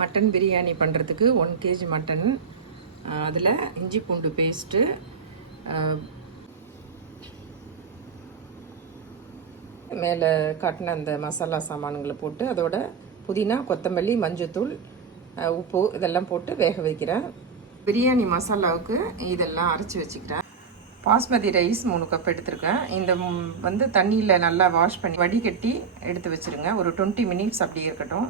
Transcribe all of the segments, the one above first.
Mutton biryani பண்ணுறதுக்கு 1 kg mutton, அதில் இஞ்சி பூண்டு பேஸ்ட்டு, மேலே காட்டின அந்த மசாலா சாமான்களை போட்டு அதோட புதினா, கொத்தமல்லி, மஞ்சத்தூள், உப்பு இதெல்லாம் போட்டு வேக வைக்கிறேன். பிரியாணி மசாலாவுக்கு இதெல்லாம் அரைச்சி வச்சுக்கிறேன். பாஸ்மதி ரைஸ் 3 கப் எடுத்துருக்கேன். இந்த வந்து தண்ணியில் நல்லா வாஷ் பண்ணி வடிகட்டி எடுத்து வச்சுருங்க. ஒரு 20 minutes அப்படியே இருக்கட்டும்.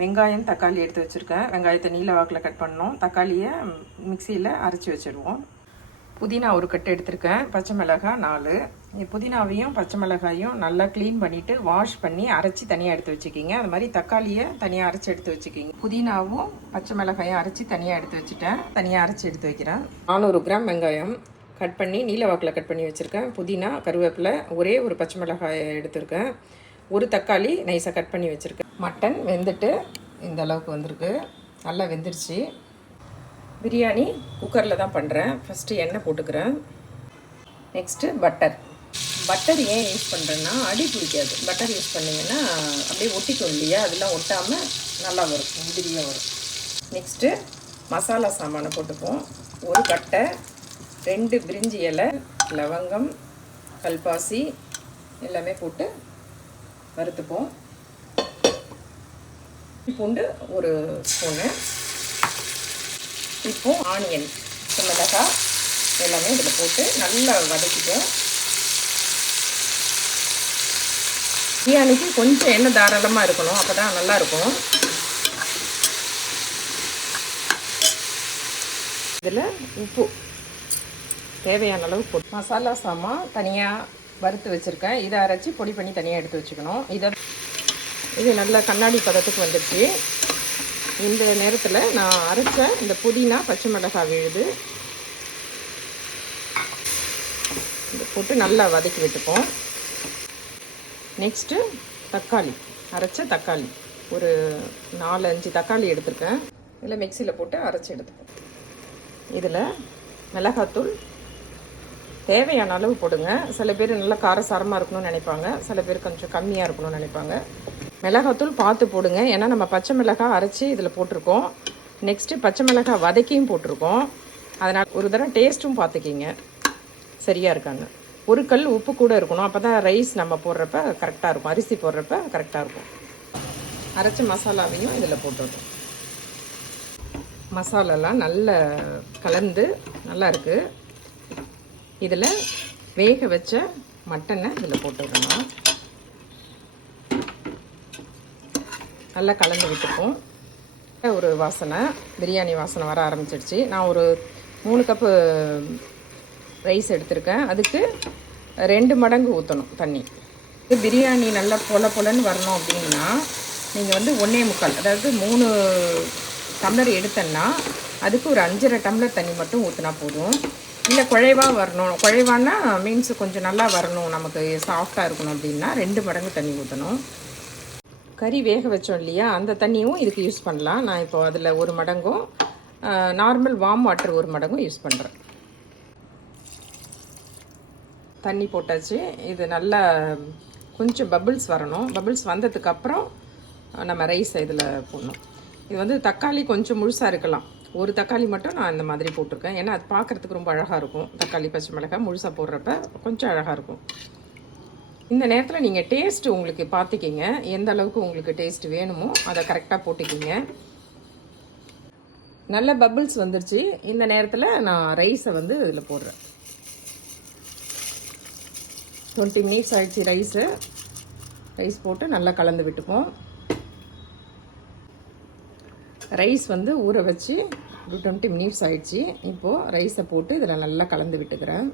வெங்காயம், தக்காளி எடுத்து வச்சுருக்கேன். வெங்காயத்தை நீல வாக்கில் கட் பண்ணோம். தக்காளியை மிக்சியில் அரைச்சி வச்சுடுவோம். புதினா 1 கட்டு எடுத்திருக்கேன். பச்சை மிளகாய் 4. புதினாவையும் பச்சை மிளகாயும் நல்லா க்ளீன் பண்ணிவிட்டு வாஷ் பண்ணி அரைச்சி தனியாக எடுத்து வச்சுக்கிங்க. அது மாதிரி தக்காளியை தனியாக அரைச்சி எடுத்து வச்சுக்கிங்க. புதினாவும் பச்சை மிளகாயும் அரைச்சி தனியாக எடுத்து வச்சுட்டேன். தனியாக அரைச்சி எடுத்து வைக்கிறேன். 400 கிராம் வெங்காயம் கட் பண்ணி நீல வாக்கில் கட் பண்ணி வச்சுருக்கேன். புதினா, கருவேப்பிலை, ஒரே ஒரு பச்சை மிளகாயை எடுத்திருக்கேன். 1 தக்காளி நைஸாக கட் பண்ணி வச்சுருக்கேன். மட்டன் வெந்துட்டு இந்த அளவுக்கு வந்திருக்கு. நல்லா வெந்துருச்சு. பிரியாணி குக்கரில் தான் பண்ணுறேன். ஃபஸ்ட்டு எண்ணெய் போட்டுக்கிறேன். நெக்ஸ்ட்டு பட்டர் ஏன் யூஸ் பண்ணுறேன்னா அடி பிடிக்காது. பட்டர் யூஸ் பண்ணிங்கன்னா அப்படியே ஒட்டிக்கும் இல்லையா, அதெல்லாம் ஒட்டாமல் நல்லா வரும், உதிரியாக வரும். நெக்ஸ்ட்டு மசாலா சாமானை போட்டுப்போம். 1 கட்டை, 2 பிரிஞ்சி இலை, லவங்கம், கல்பாசி எல்லாமே போட்டு வறுத்துப்போம். பூண்டு 1 ஸ்பூனு. இப்போ ஆனியன், மிளகாய் எல்லாமே இதில் போட்டு நல்லா வதக்கிப்போம். பிரியாணிக்கு கொஞ்சம் எண்ணெய் தாராளமாக இருக்கணும், அப்போ தான் நல்லாயிருக்கும். இதில் உப்பு தேவையான அளவு போட்டு மசாலா சாமான் தனியாக வறுத்து வச்சுருக்கேன். இதை அரைச்சி பொடி பண்ணி தனியாக எடுத்து வச்சுக்கணும். இது நல்ல கண்ணாடி பதத்துக்கு வந்துடுச்சு. இந்த நேரத்தில் நான் அரைச்ச இந்த புதினா, பச்சை மிளகாய் விழுது இதை போட்டு நல்லா வதக்கி விட்டுப்போம். நெக்ஸ்ட்டு தக்காளி, அரைச்ச தக்காளி ஒரு 4-5 தக்காளி எடுத்துருக்கேன். இதில் மிக்சியில் போட்டு அரைச்சி எடுத்துப்போம். இதில் மிளகாத்தூள் தேவையான அளவு போடுங்க. சில பேர் நல்லா காரசாரமாக இருக்கணும்னு நினைப்பாங்க, சில பேர் கொஞ்சம் கம்மியாக இருக்கணும்னு நினைப்பாங்க. மிளகாத்தூள் பார்த்து போடுங்க, ஏன்னா நம்ம பச்சை மிளகாய் அரைச்சி இதில் போட்டிருக்கோம். நெக்ஸ்ட்டு பச்சை மிளகாய் வதக்கியும் போட்டிருக்கோம். அதனால் ஒரு தடவை டேஸ்ட்டும் பார்த்துக்கிங்க சரியாக இருக்காங்க. 1 கல் உப்பு கூட இருக்கணும், அப்போ தான் ரைஸ் நம்ம போடுறப்ப கரெக்டாக இருக்கும், அரிசி போடுறப்ப கரெக்டாக இருக்கும். அரைச்ச மசாலாவையும் இதில் போட்டுருக்கோம். மசாலாலாம் நல்லா கலந்து நல்லா இருக்குது. இதில் வேக வச்ச மட்டனை இதில் போட்டுடணும். நல்லா கலந்து விட்டுப்போம். ஒரு வாசனை, பிரியாணி வாசனை வர ஆரம்பிச்சிடுச்சு. நான் ஒரு 3 கப்பு ரைஸ் எடுத்திருக்கேன். அதுக்கு 2 மடங்கு ஊற்றணும் தண்ணி. பிரியாணி நல்லா பொலன்னு வரணும் அப்படின்னா நீங்கள் வந்து 1.25, அதாவது 3 டம்ளர் எடுத்தேன்னா அதுக்கு ஒரு 5.5 டம்ளர் தண்ணி மட்டும் ஊற்றினா போதும். இல்லை குழைவாக வரணும், குழைவானா மீன்ஸ் கொஞ்சம் நல்லா வரணும், நமக்கு சாஃப்டாக இருக்கணும் அப்படின்னா 2 மடங்கு தண்ணி ஊற்றணும். கறி வேக வச்சோம் இல்லையா, அந்த தண்ணியும் இதுக்கு யூஸ் பண்ணலாம். நான் இப்போ அதில் 1 மடங்கும் நார்மல் வார்ம் வாட்டர் 1 மடங்கும் யூஸ் பண்ணுறேன். தண்ணி போட்டாச்சு. இது நல்லா கொஞ்சம் பபிள்ஸ் வரணும். பபிள்ஸ் வந்ததுக்கப்புறம் நம்ம ரைஸை இதில் போடணும். இது வந்து தக்காளி கொஞ்சம் முழுசாக இருக்கலாம். 1 தக்காளி மட்டும் நான் இந்த மாதிரி போட்டிருக்கேன், ஏன்னா அது பார்க்குறதுக்கு ரொம்ப அழகாக இருக்கும். தக்காளி, பச்சை மிளகாய் முழுசாக போடுறப்ப கொஞ்சம் அழகாக இருக்கும். இந்த நேரத்தில் நீங்கள் டேஸ்ட்டு உங்களுக்கு பார்த்துக்கிங்க, எந்த அளவுக்கு உங்களுக்கு டேஸ்ட் வேணுமோ அதை கரெக்டாக போட்டுக்கிங்க. நல்ல பபிள்ஸ் வந்துருச்சு. இந்த நேரத்தில் நான் ரைஸை வந்து இதில் போடுறேன். 20 minutes ஆகிடுச்சு. ரைஸ் போட்டு நல்லா கலந்து விட்டுப்போம். ரைஸ் வந்து ஊற வச்சு ஒரு 20 minutes ஆகிடுச்சு. இப்போது ரைஸை போட்டு இதில் நல்லா கலந்து விட்டுக்கிறேன்.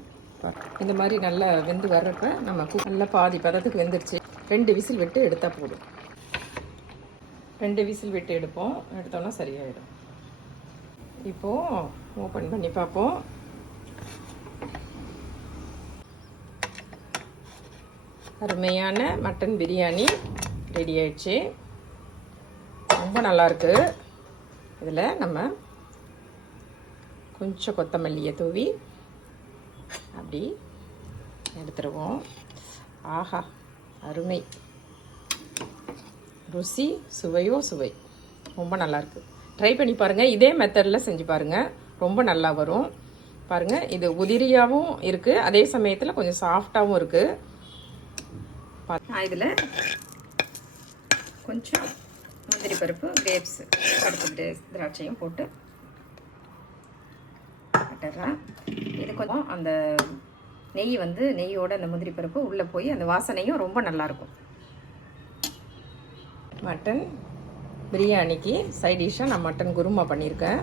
இந்த மாதிரி நல்லா வெந்து வர்றப்ப நம்ம நல்லா பாதி பதத்துக்கு வெந்துடுச்சு. 2 விசில் விட்டு எடுத்தால் போதும். 2 விசில் விட்டு எடுத்தோம்னா சரியாயிடும். இப்போது ஓப்பன் பண்ணி பார்ப்போம். அருமையான மட்டன் பிரியாணி ரெடி ஆயிடுச்சு. ரொம்ப நல்லாயிருக்கு. இதில் நம்ம கொஞ்சம் கொத்தமல்லியை தூவி அப்படி எடுத்துருவோம். ஆஹா, அருமை! ருசி சுவையோ சுவை. ரொம்ப நல்லாயிருக்கு. ட்ரை பண்ணி பாருங்கள். இதே மெத்தடில் செஞ்சு பாருங்கள், ரொம்ப நல்லா வரும். பாருங்கள், இது உதிரியாகவும் இருக்குது, அதே சமயத்தில் கொஞ்சம் சாஃப்டாகவும் இருக்குது. இதில் கொஞ்சம் முந்திரி பருப்பு, கிரேப்ஸு, கருப்பு திராட்சையும் போட்டு கட்டுறேன். இது கொஞ்சம் அந்த நெய் வந்து நெய்யோட அந்த முந்திரி பருப்பு உள்ளே போய் அந்த வாசனையும் ரொம்ப நல்லாயிருக்கும். மட்டன் பிரியாணிக்கு சைட் டிஷ்ஷாக நான் மட்டன் குருமா பண்ணியிருக்கேன்.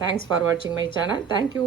தேங்க்ஸ் ஃபார் வாட்சிங் மை சேனல். தேங்க்யூ.